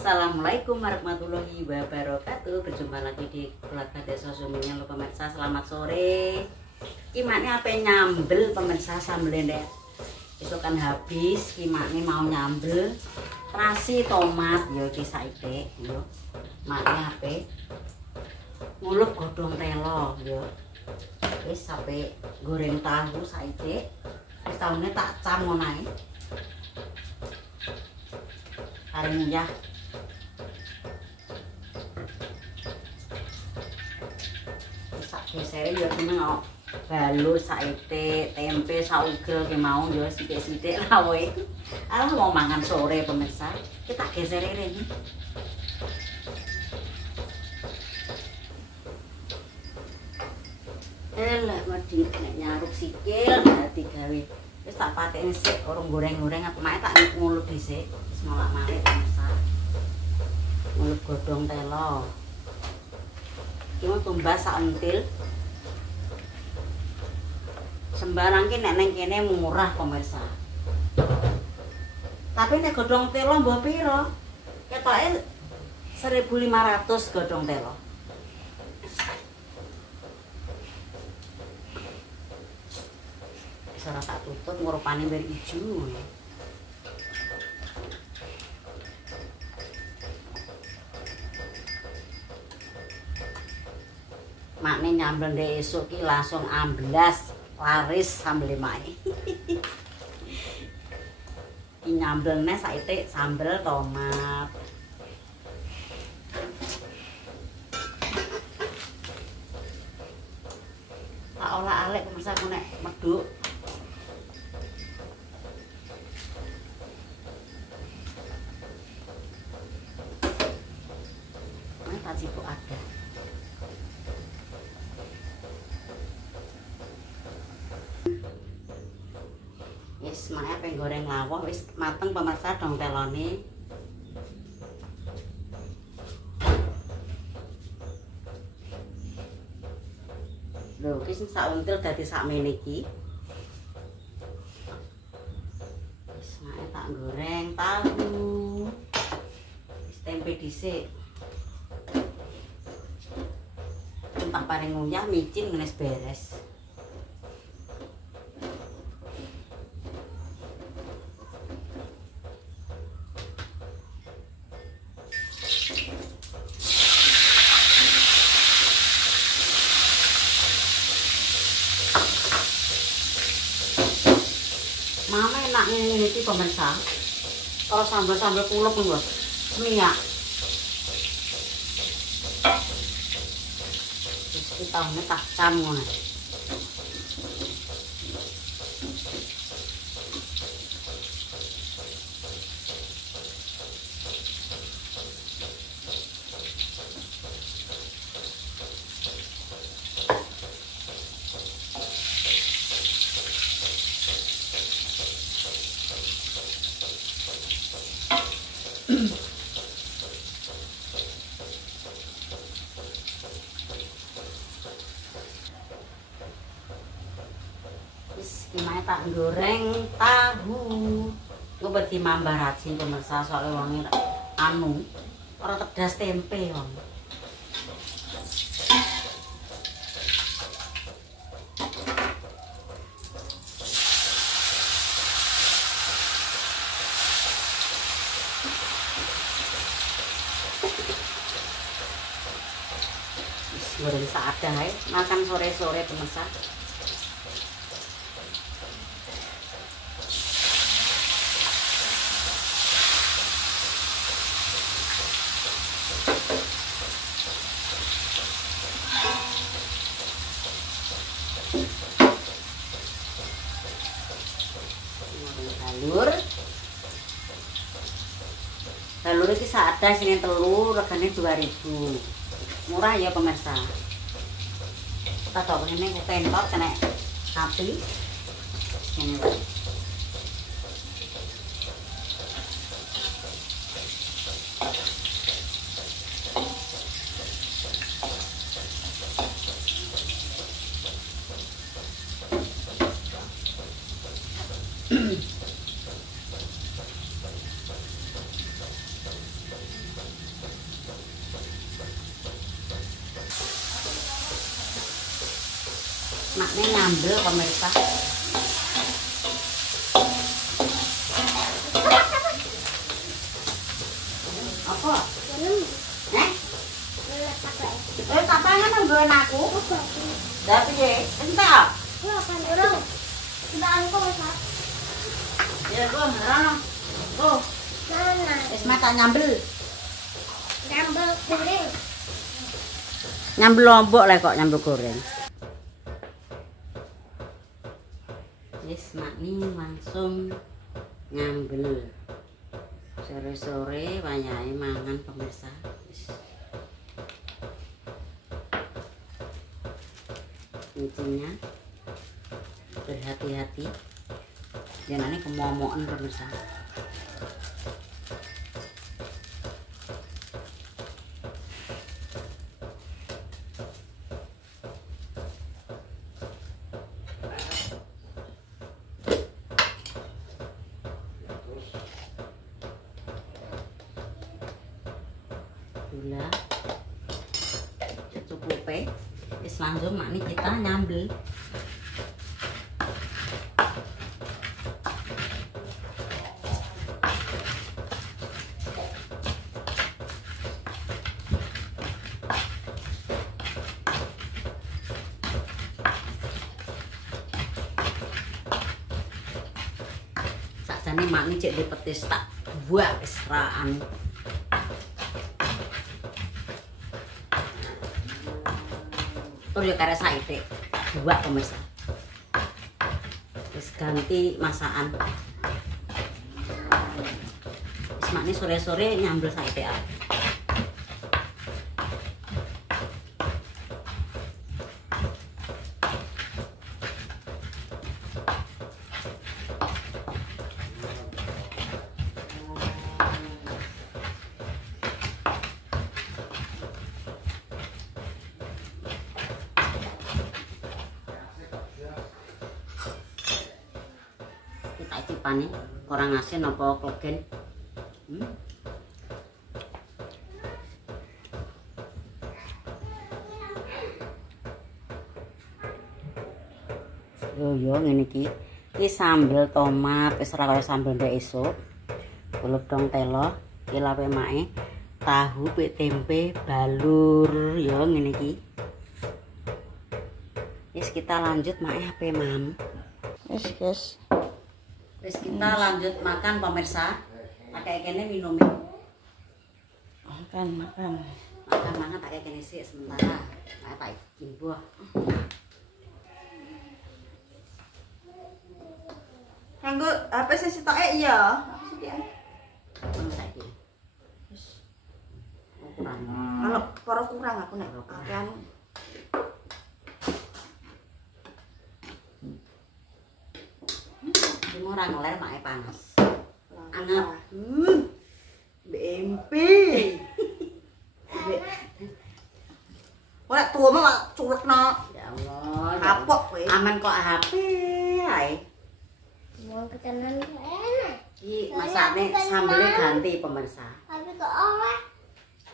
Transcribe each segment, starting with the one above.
Assalamualaikum warahmatullahi wabarakatuh. Berjumpa lagi di keluarga Desa Suminyo pemirsa. Selamat sore. Kimaknya apa nyambel pemirsa sambelnya. Itu kan habis. Kimaknya mau nyambel terasi tomat yo iki saiki yo. Maknya apa? Ngulup godhong telo yo. Wis sampai goreng tahu saiki. Wis taune tak cam ngono ae. Kari minyak. Gesere yo seneng kok. Balus saite, tempe saugel ki mau yo sithik-sithik lah kowe. Alah mau mangan sore pemirsa. Kita geser rene. Elah wedi nek nyaruk sikil dadi gawe. Wis tak pateni sik urung goreng-goreng apa mak tak ngulup dhisik. Wis molak-malik pemirsa. Ngulup godhong telo. Iki mau tumbas sak entil. Sembarang ki nek neng kene murah pemirsa. Tapi nek godhong telo mbok pira? Ketoke 1.500 godhong telo. Wis ora tak tutup ngurupane mbek ijo. Makne nyambel ndek esuk ki langsung amblas laris sambel mae. Ki nyambelne saiki sambel tomat. Tak olah alek pemirsa ku nek medhuk. Nek tak cipuk ada. Wis mae pengen goreng lawuh wis mateng pemirsa dong telone. Lho iki sing sak until dadi sakmene iki. Wis mae tak goreng tahu. Wis tempe dhisik. Tak paring nguyah micin ngenes beres. Mama enak ngene iki pemirsa. Kalau sambal-sambal kulup lho, seminyak. Wis kita tak cam ngono. Gimana tak goreng tahu ngobet di mambar asin pemirsa soalnya wangi anu orang tedas tempe wong. Goreng seadanya makan sore-sore pemirsa. Telur iki sada sini telur regane 2.000. Murah ya pemirsa. Kita tok ngene ku pentok kena api. Ngene wae. Maknya nyambel pemirsa. Apa? Katanya nang doan aku. Tapi ya, entar. Ya, go, rono. Go. Wis mata nyambel. Nyambel goreng. Nyambel lombok lah kok nyambel goreng. Wis makni langsung nyambel. Sore-sore wayahe mangan pemirsa. Wis. Intinya berhati-hati. Jangan kemomokan pemirsa. Gula secukupnya. Wis langsung makni kita nyambel. Sakjane makni cek dipetis tak buat wis raan. Terus ya karek saite buat pemirsa. Terus ganti masakan. Wis makni sore-sore nyambel saite ae. Tak cipane kurang asin apa klegen. Yo ngene iki. Iki sambel tomat, wis ora kaya sambel ndek esuk. Godhong telo, iki lawe mae, tahu pek tempe, balur, yo ngene iki. Wis kita lanjut mae ape mam. Wis, guys. Wis kita lanjut makan pemirsa. Pakai kene minumnya. Makan. Makan tak kayak kene sih sementara. Nah, tak imbuh. Kanggo apa sih sitoke iya? Ono saiki. Wis. Kurang. Kalau para kurang aku nek akean. Ora ngeler make panas. Anget. BMP. Ora tuwa mah culekno. Ya Allah. Kapok kowe. Aman kok HP ae. Mau ketenan enak. Iki masakne sambelnya ganti pemirsa. Tapi kok oleh.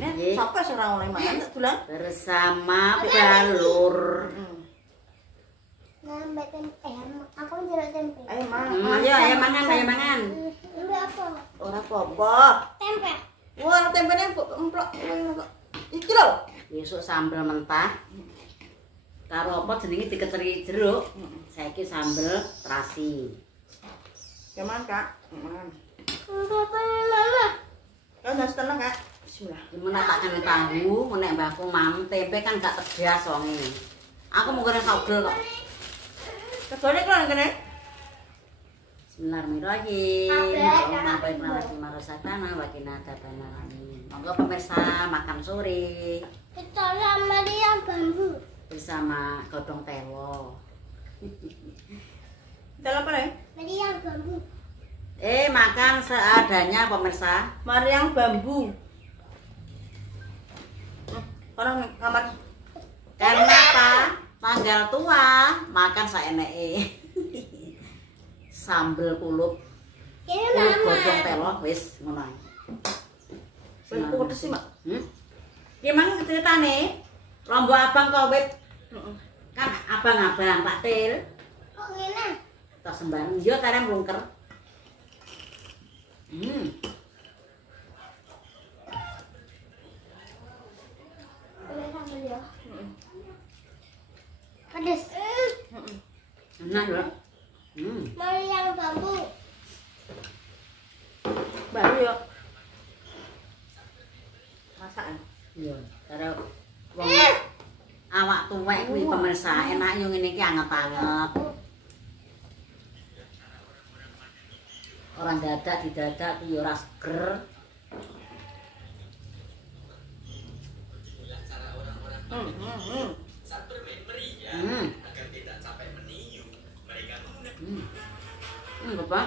Nek sapa sing ora oleh makan tak dolan? Bersama balur. Nambah tempe. Aku jeruk tempe. Ayo Ayo mangan. Ini apa? Ora apa-apa. Tempe. Wah, tempene emplok. Iki lho. Besok sambel mentah. Karo apa jenenge dikeceri jeruk. Saiki sambel terasi. Gimana, Kak? Apa mama? Kau jangan tenang, Kak. Bismillah. Gimana tak kene tahu, nek mbahku mam tempe kan gak tegas wonge. Aku mau goreng sambel kok. Kecuali kalau kene. Bismillahirrahmanirrahim. Monggo pemirsa makan sore Kita sama dia bambu. bersama godhong telo. Dalam apa nih? Meriang bambu. Makan seadanya pemirsa. Meriang bambu. Orang kamar. Karena apa? Tanggal tua makan saeneke. Sambel kulup. Godhong telo wis ngono ae. Wis pedes sih, Mak. Ki mang ceritane Lombok Abang kok wit Kan abang-abang Pak Til. Kok ngene? Tak sembarang yo karep mlungker. Boleh sambel ya. Pedes. Enak lho. Mau yang bambu. Baru ya. Masakan. Iya, karo wong awak tuwek kuwi pemirsa enak yo ngene iki anget-anget. Orang dadak didadak kuwi ora seger. Saat bermain meriah agar tidak capek meniup, mereka menggunakan Apa?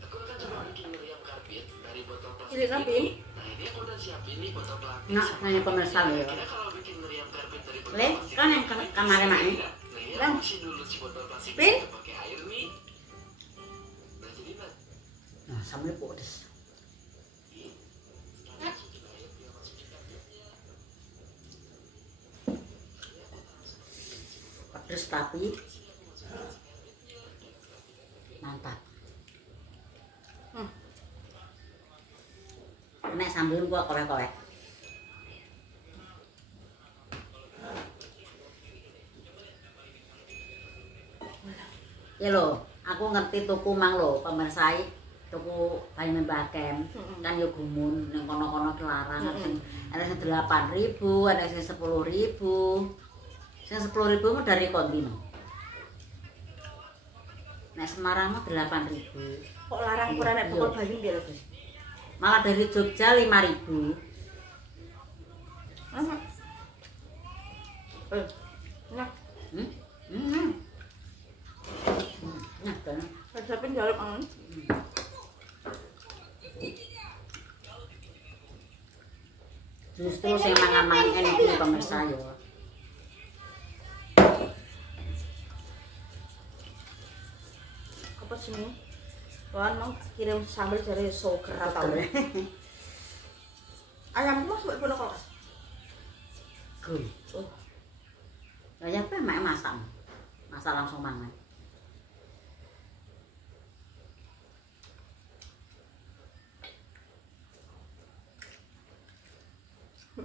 aku akan coba bikin meriam karpet dari botol plastik. Cilik rapin. Nah ini aku udah siapin nih botol plastik. Nak nanya pemirsa lho. Kira kalau bikin meriam karpet dari botol Le, plastik. kan yang kemarin mak ini. Nah ini Bang. aku isi dulu si botol plastik Pin. pakai air nih. Nah jadi nah. Nah, sambil pedes. Pedes tapi mantap. Nek sambel gua korek-korek. Ya lo, aku ngerti tuku mang lo, pemirsa tuku kayu Mbah Kem kan yo gumun ning kono-kono kelarang ada sing 8.000, ada sing 10.000. Sing 10.000 mah dari kontino. Nek Semarang mah 8.000. Kok larang kurang nek bakul bayu dia lho, Gus. Malah dari Jogja 5.000. Nah, Nah, kan. siapin jaluk angen. Justru sing mangan-mangan enak iki pemirsa yo. Apa sih ini? Wan mau kirim sambal dari soker atau ayam mas buat pulau kulkas. Gue. Oh. Lah ya apa mak masak. Masak langsung mangan.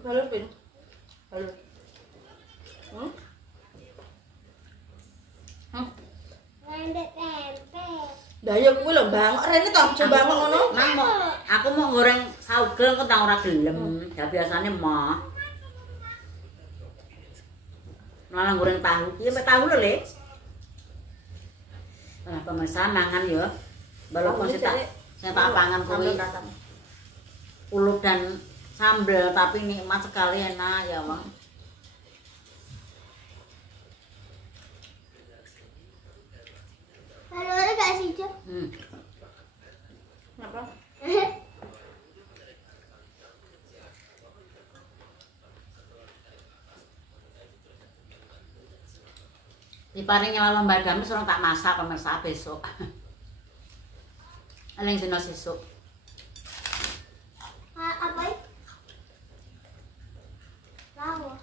Halo Pin. Halo. Landek tempe. Lah ya kuwi lho bangok rene to aja bangok ngono. Mang mau aku mau goreng saugel kok tak ora gelem. Ya biasane mah. Malah goreng tahu. Iki mek tahu lho, Le. Nah, pemirsa mangan yo. Walaupun saya tak pangan kuwi ulup dan sambel tapi nikmat sekali enak ya, Bang. Halo, ada gak sih, Jo? Kenapa? Diparingi lalu Mbak Dami suruh tak masak pemirsa besok. Aling dina sesuk. Apa itu? Lawa.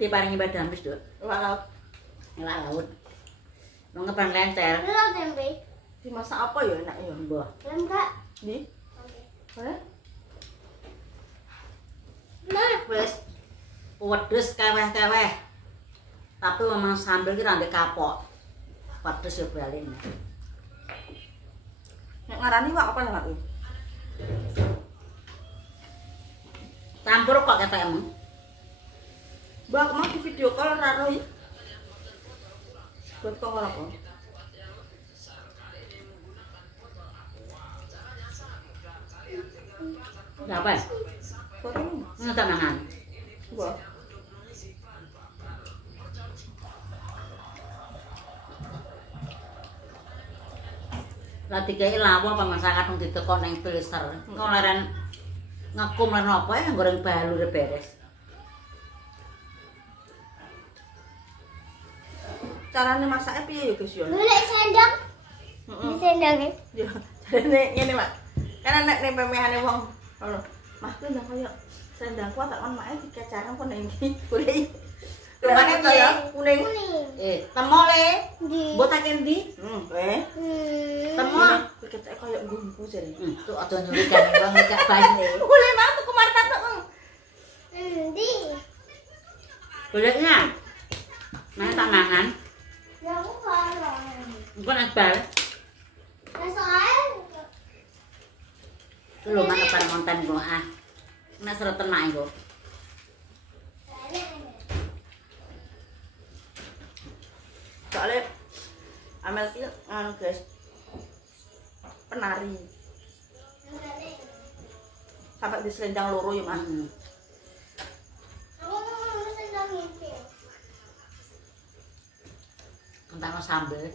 Diparingi Mbak Dami, Duk. Iwak laut. Iwak laut. Mau ngepan lencer. Belum tempe. Dimasak apa ya enak ya? Mbah. Belum Kak. Di. Hah? Nah, Wis pedes keweh-keweh. Tapi memang sambel ki rambek kapok. Pedes ya balik. Nek ngarani wak apa nang aku? Campur kok ketekmu. Mbak, aku mau di video call raro iki. Buat kok ora apa? Apa? Kok ini? Ngetak mangan. Wah. Lah dikai lawang pemirsa kadung ditekok ning freezer. Engko leren ngekum lan apa ya goreng balur beres. Carane masaknya piye ya, Gus ya? golek sendok. Ini sendoknya. Ya, jarene ngene, Mak. Kan nek nek pemehane wong ngono. Mas ku ndak koyo sendangku tak kon mae dikecaran kon nang iki. Golek. Lumane kaya kuning. temo le. Di. Mbok tak endi? Temo. Ketek kaya ngumpu jare. Tuh aja nyurikan wong gak bae. Boleh mah tuku martabak tuh. Di. Goleknya. Nah, tak mangan. Ya aku kalau. Bukan akbar. Soalnya Lho mana para konten kok ah. Nek sereten mak engko. Soalnya Amel ki anu guys. Penari. Sampai di selendang loro ya, Mas. aku mau sedang mimpi. Kentang sambel.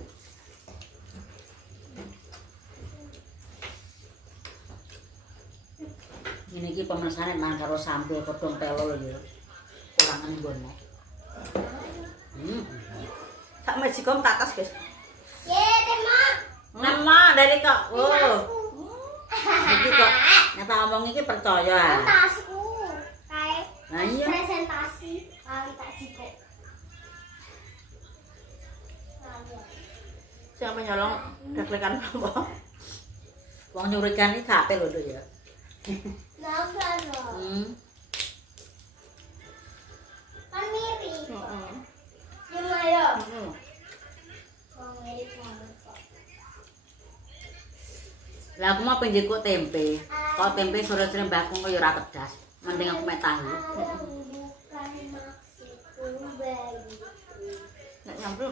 Ini iki pemesane mangan karo sambel godhong telo lho ya. Kurangan nggon. Sak mejikom tak tas, guys. Ye, tema. Nama dari kok. Oh. Iki kok nek tak omong iki percaya. Tasku. Kayak Nah iya. presentasi kali tak siko. Siapa nyolong daklekan apa? Wong nyurikan iki gak apel lho ya. Kenapa lo? Kan mirip. Cuma ya. Oh, mirip banget kok. Lah aku mau penjekuk tempe. Kok tempe sore-sore mbakku kok ya ora kedas. Mending aku mek tahu. Bukan maksudku begitu. Nek nyampe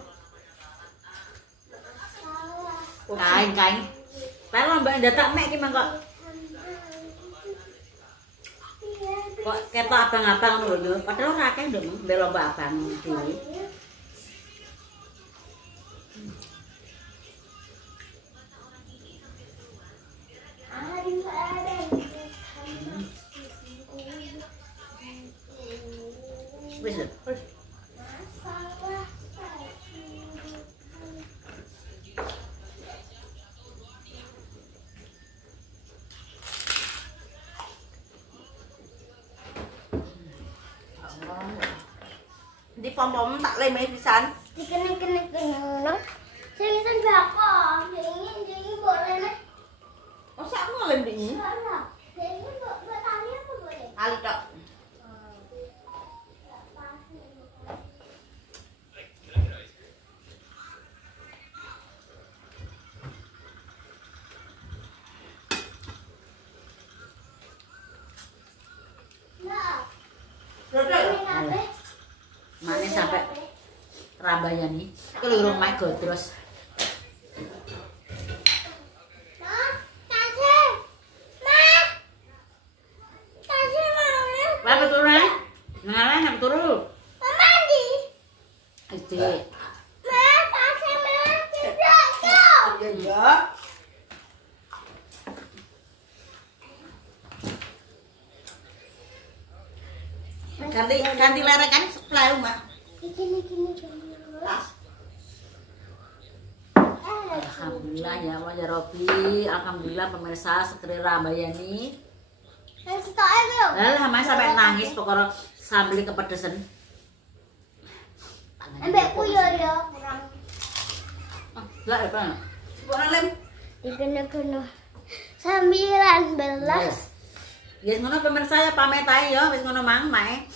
Salah. Kain. Kalau mbak ndatak mek iki mangkok. Kok ketok abang-abang ngono lho. Padahal ora akeh nduk mbelo mbak abang dhewe. Wis lho. di pom-pom tak leme pisan. Dikene-kene sing isen bakal. Dingin boleh nih. Oh, sak aku ngelem di ini. Salah. Dingin buat tali apa boleh? Ali tok. Mane sampai Rambayani. Iki lho rumah godros. Lah turu nang. Ngalah nang turu. Ide. Iya. Ganti lerekan sebelah Mbak. Tas. Alhamdulillah ya Allah ya Robi. Alhamdulillah pemirsa segera Rambayani. Lah mas sampai nangis pokoknya sambil kepedesan. Ambekku yo kurang. Lah apa? Sepuluh lem. Dikene-kene 19. Wis ngono pemirsa ya pamit ae ya wis ngono mang mae.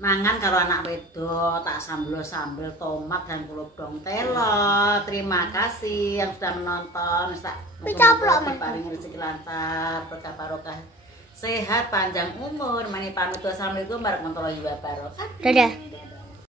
Mangan karo anak wedok tak sambel tomat dan kulubdong telo. Terima kasih yang sudah menonton. Paling rezeki lancar, berkah barokah, sehat panjang umur. Mani pamit. Wassalamualaikum warahmatullahi wabarakatuh. Dadah.